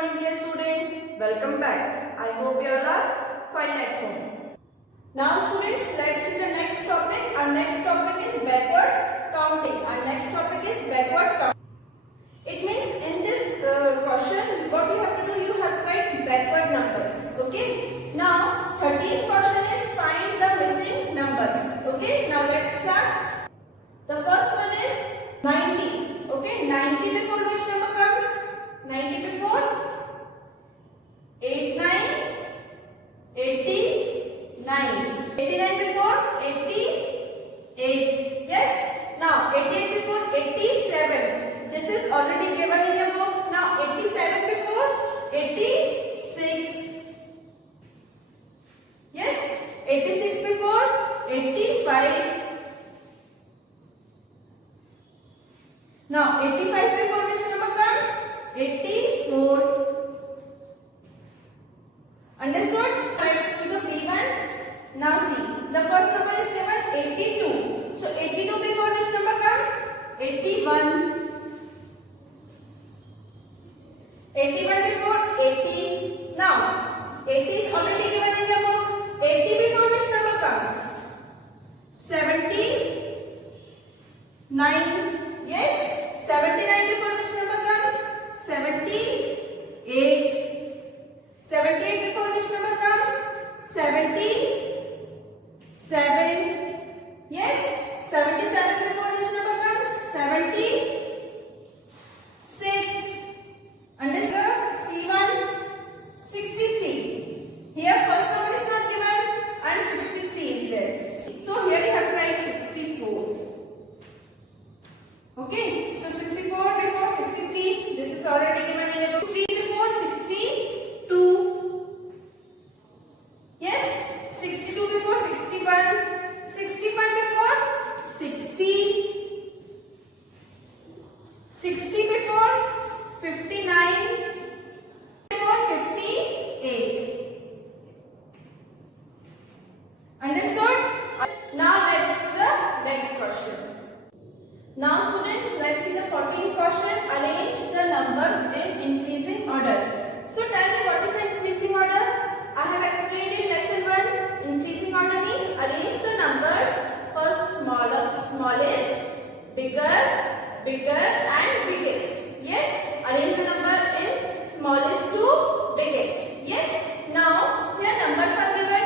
morning, dear students. Welcome back. I hope you all are fine at home. Now, students, let's see the next topic. Our next topic is backward counting. Our next topic is backward counting. It means in this question, what you have to do, you have to write backward numbers. Okay. Now, 13th question is find the missing numbers. Okay. Now, let's start. The first one is 90. Okay. 90 before which number comes? 90 before 89, 89. 89 before 88. Yes. Now 88 before 87. This is already given in your book. Now 87 before 86. Yes. 86 before 85. Now 85 before which number comes? 84. Understood? Let's do the P1. Now see, the first number is given 82. So 82 before which number comes? 81. 81 before 80. Now 80 is already given in your book. 80 before which number comes? 79. Yes. 79 before which number comes? 78. 78 before which number comes? 77. Yes. 77 before which number comes? 76. Understood? C1. 63. Here first number is not given and 63 is there. So here you have to write 64. Okay. So 64 before 63. This is already given in your book. 3 before 62. Yes, 62 before 61, 61 before 60, 60 before 59, before 58. Understood? Now let's do the next question. Now students, let's see the 14th question. Arrange the numbers in increasing order. So tell me, what is the increasing order? I have explained in lesson 1. Increasing order means arrange the numbers first smallest, bigger, and biggest. Yes, arrange the number in smallest to biggest. Yes, now here numbers are given.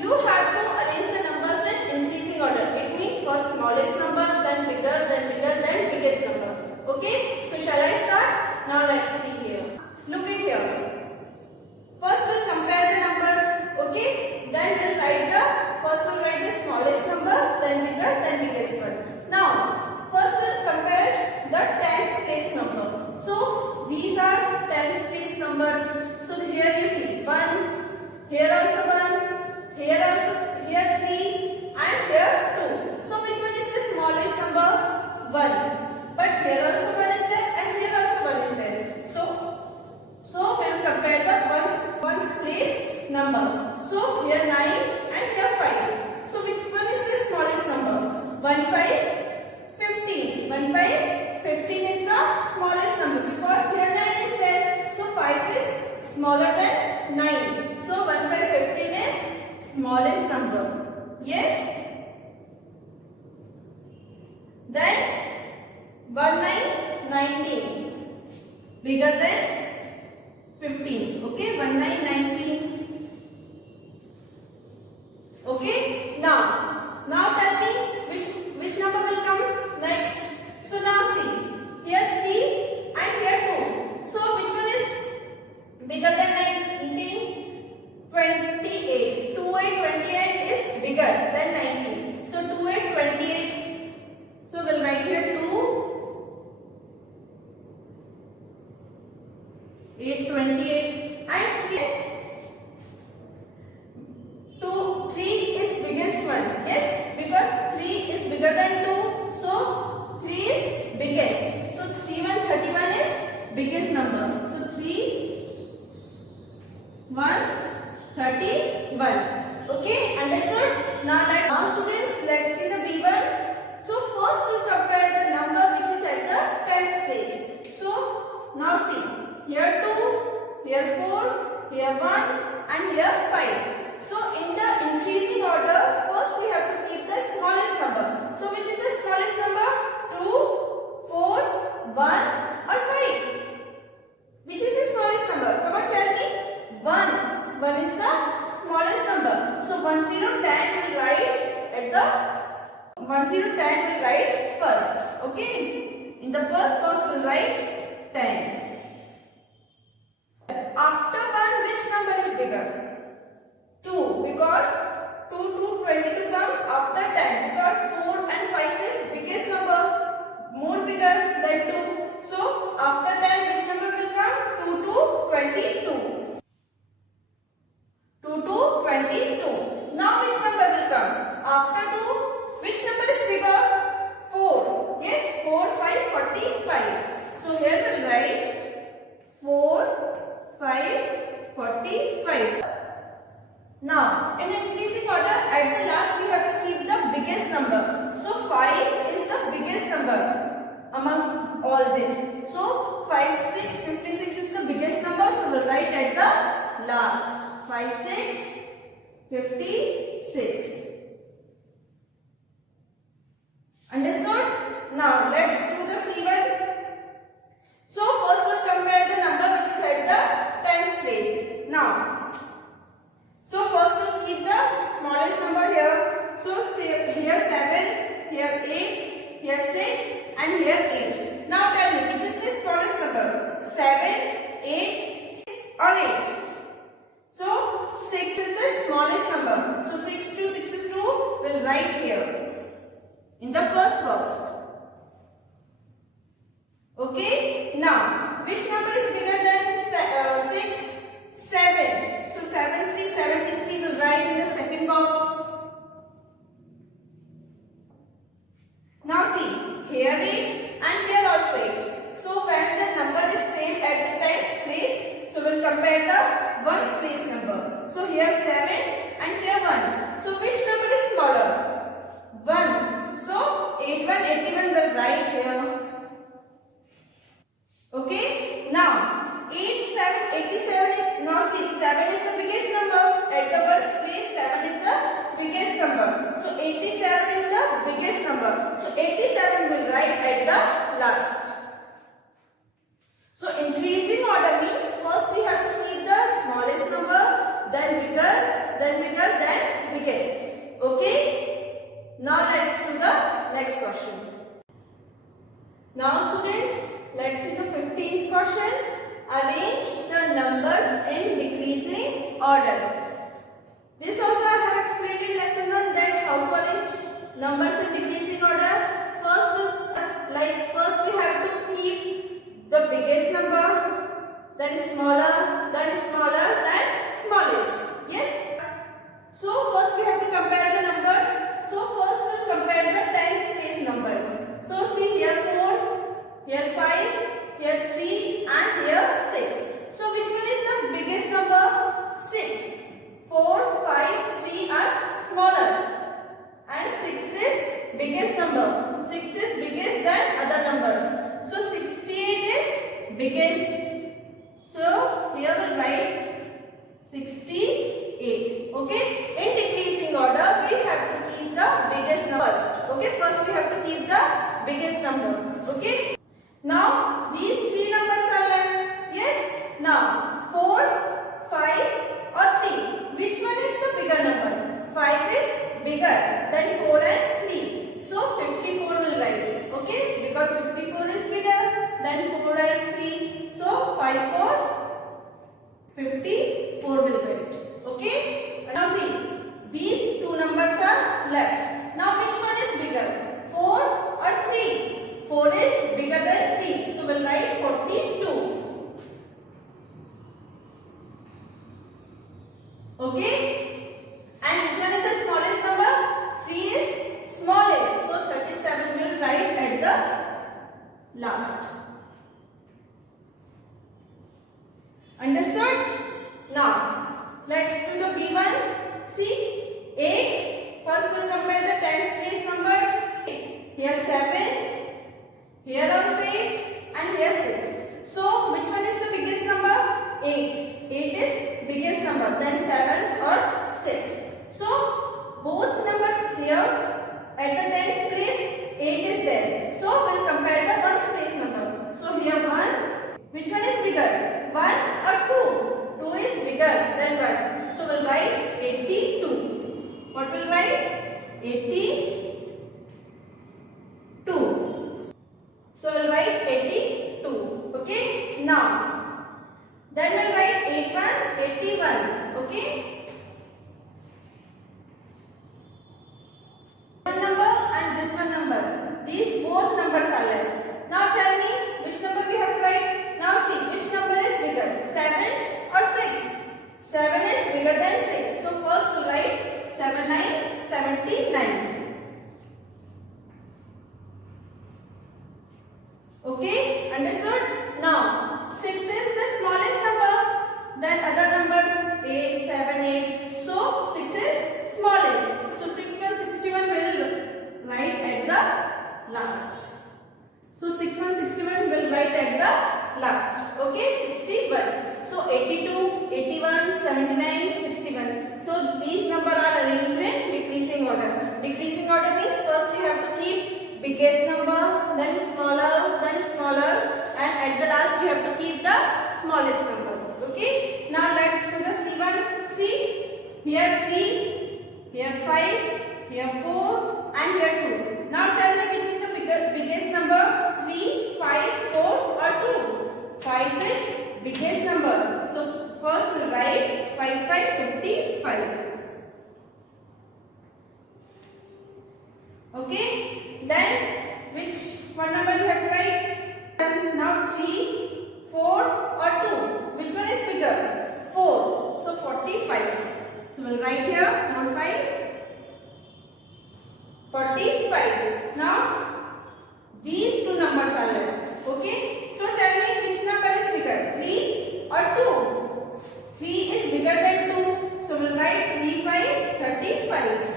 You have to arrange the numbers in increasing order. It means first smallest number, then bigger, then biggest number. Okay, so shall I start? Now let's see here. Look at here. First we'll compare the numbers, okay? Then we'll write the smallest number, then bigger, then biggest one. Now, first we'll compare the tens place number. So, these are tens place numbers. So, here you see 1, here also 1, here also, here 3 and here 2. So, which one is the smallest number? 1. But here also 1 is there and here also 1 is there. So we will compare the ones place number. So here 9 and here 5. So which one is the smallest number? 1, 5, 15. 1, 5, 15 is the smallest number because here 9 is there. So 5 is smaller than 9. So 1, 5, 15 is smallest number. Yes. Then 1, 9, 19. Bigger than 15. Okay, 1, 9, 19. Okay, now tell me which number will come next. So now see, here 3 and here 2. So which one is bigger than 19? 28. 2, 8, 28 is bigger than 19. So 2, 8, 28. So we'll write here 2. 8, 28 and 3 is biggest one. Yes, because 3 is bigger than 2. So 3 is biggest. So 3, 1, 31 is biggest number. So 3, 1, 31. Okay, understood? Now students, let's see the B1. So first we compare the number which is at the tens place. So now see, here 2, here 1 and here 5. So in the increasing order, first we have to keep the smallest number. So which is the smallest number? 2, 4, 1 or 5? Which is the smallest number? Come on, tell me. 1. 1 is the smallest number. So 1, 0, 10 will write at the 1, 0, 10 will write first. Okay. In the first box will write 10. After 1, which number is bigger? 2, because 2 to 22 comes after 10, because 4 and 5 is biggest number, more bigger than 2. So after 10, which number will come? 2 to 22. 2 to 22. Now which number will come? After 2, which number is bigger? 4. Yes, 4, 5, 45. So here we will write 4, 5, 45. Now, in increasing order, at the last we have to keep the biggest number. So 5 is the biggest number among all this. So 5, 6, 56 is the biggest number. So we will write at the last. 5, 6, 56. Understood? Now let's do the C1. So first we'll compare the number which is at the tens place. Now, so first we'll keep the smallest number here. So say here 7, here 8, here 6 and here 8. Now tell me which is the smallest number? 7, 8 or 8? So 6 is the smallest number. So 6 to 62 will write here in the first box. Okay. Now which number is bigger than 6? 7. So 73, 73 will write in the second box. Now see, here 8 and here also 8. So when the number is same at the tens place, so we'll compare the ones place number. So here 7 and here 1. So which number is smaller? 1. So 81, 81 will write here. Okay. Now 87 is, now see, 7 is the biggest number. At the ones place, 7 is the biggest number. So 87 is the biggest number. So 87 will write at the last. So increasing order means first we have to keep the smallest number, then bigger, then biggest. Okay. Now let's do the next question. Now students, let's see the 15th question. Arrange the numbers in decreasing order. This also I have explained in lesson 1 that how to arrange numbers in decreasing order. First we have to keep the biggest number, then smaller, then smallest. Yes. So first we have to compare the numbers. So first we'll compare the tens place numbers. So see here 4, here 5. Here 3 and here 6. So which one is the biggest number? 6. 4, 5, 3 are smaller. And 6 is biggest number. 6 is biggest than other numbers. So 68 is biggest. So here we'll write 68. Okay. In decreasing order, we have to keep the biggest number first. Okay. First we have to keep the biggest number. Okay. Now these three numbers are left. Yes. Now 4, 5 or 3. Which one is the bigger number? 5 is bigger than 4 and 3. So 54 will write. Okay. Because 54 is bigger than 4 and 3. So 5, 4, 54 will write. Okay. Now see, these two numbers are left. Now which one is bigger? 4 or 3? 4 is bigger than 3. So we'll write 42. Okay. And which one is the smallest number? 3 is smallest. So 37 will write at the last. Understood? Now let's do the B1. See, 8. First we'll compare the tens place numbers. Here 7. Here also 8 and here 6. So which one is the biggest number? 8. 8 is 82. So we'll write 82. Okay. Now then we'll write 81, 81. Okay. One number and this one number. These both numbers are left. Now tell me which number we have to write. Now see which number is bigger, 7 or 6. 7 is bigger than 6. So first we write 7 9 79. Okay, understood? Now 6 is the smallest number. Then other numbers 8, 7, 8. So 6 is smallest. So 6161 will write at the last. So 6161 will write at the last. Okay, 61. So 82, 81, 79, 61. So these numbers are arranged in decreasing order. Decreasing order means first we have to keep biggest number, then smaller, and at the last we have to keep the smallest number. Okay. Now let's do the C1. See, here 3, here 5, here 4, and here 2. Now tell me which is the biggest number, 3, 5, 4 or 2. 5 is biggest number. So first we'll write 5 5 55. Okay. Then which one number you have to write? Now 3, 4 or 2. Which one is bigger? 4. So 45. So we'll write here 4 5 45. Now these two numbers are left. Okay. So tell me which number is bigger, 3 or 2? 3 is bigger than 2. So we'll write 3 5 35.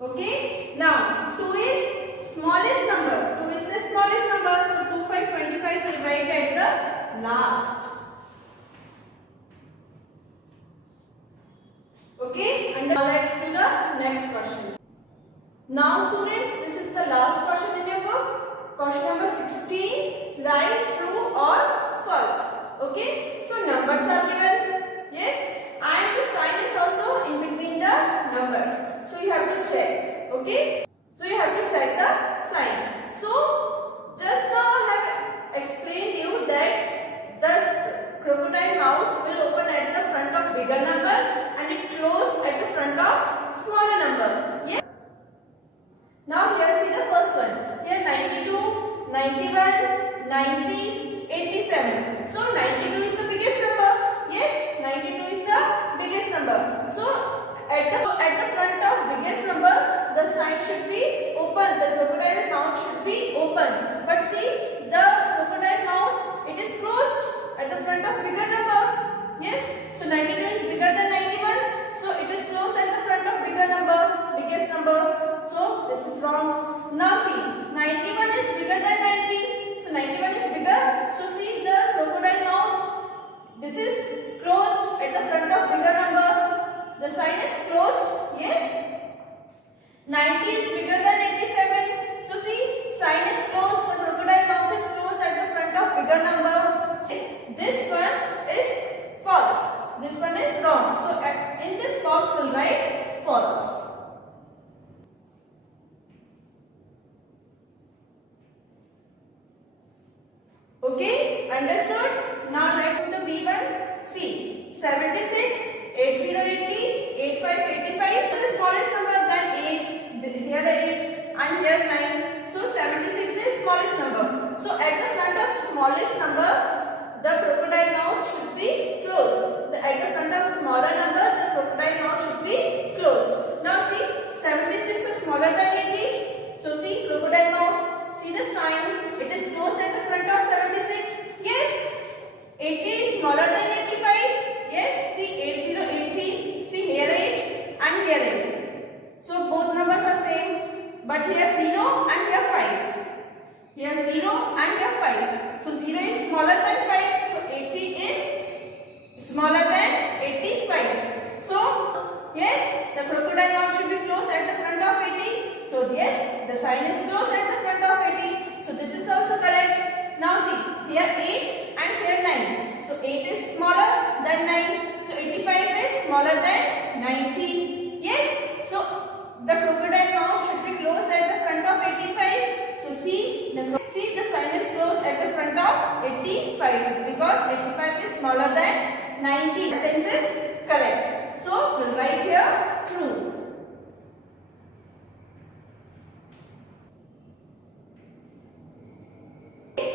Okay. Now 2 is smallest number. 2 is the smallest number. So 2 5 25 will write at the last. Okay. And now let's do the next question. Now students, this is the last question in your book. Question number 16. Write true or false. Okay. So numbers are given. Yes. And the sign is also in between the numbers. So you have to check. Okay. So you have to check the sign. So just now I have explained you that the crocodile mouth will open at the front of bigger number and it close at the front of smaller number. Yes. Now here see the first one. Here 92, 91, 90, 87. So 92 is the biggest number. Yes, 92 is the biggest number. So at the front of biggest number, the sign should be open. The crocodile mouth should be open. But see, the crocodile mouth, it is closed at the front of bigger number. Yes. So 92 is bigger than 91. So it is closed at the front of bigger number, biggest number. So this is wrong. Now see, 91 is bigger than 90. So 91 is bigger. So see the crocodile mouth. This is closed at the front of bigger number. The sign is closed. Yes. 90 is bigger than 87. So see, sign is closed. The crocodile mouth is closed at the front of bigger number. This one is false. This one is wrong. So in this box we'll write false. Okay, understood? Now let's do the B1. See, 76, 8080, 8585 is the smallest number, then 8, here 8 and here 9. So 76 is smallest number. So at the front of smallest number, the crocodile mouth should be closed. At the front of smaller number, the crocodile mouth should be closed. Now see, 76 is smaller than 80. So see, crocodile mouth. See the sign, it is closed at the front of 76. Yes. 80 is smaller than 85. Yes. See 80, 80. See here 8 and here 8. So both numbers are same. But here 0 and here 5. Here 0 and here 5. So 0 is smaller than 5. So 80 is smaller than 85. smaller than 90. Yes. So the crocodile mouth should be closed at the front of 85. So see the sign is closed at the front of 85 because 85 is smaller than 90. Sentence is correct. So we'll write here true.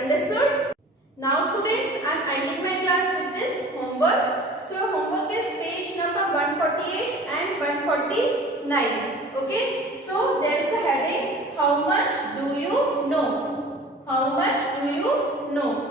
Understood? Now students, I am ending my class with this homework. So homework is page number 148 and 149. Okay. So there is a heading, how much do you know? How much do you know?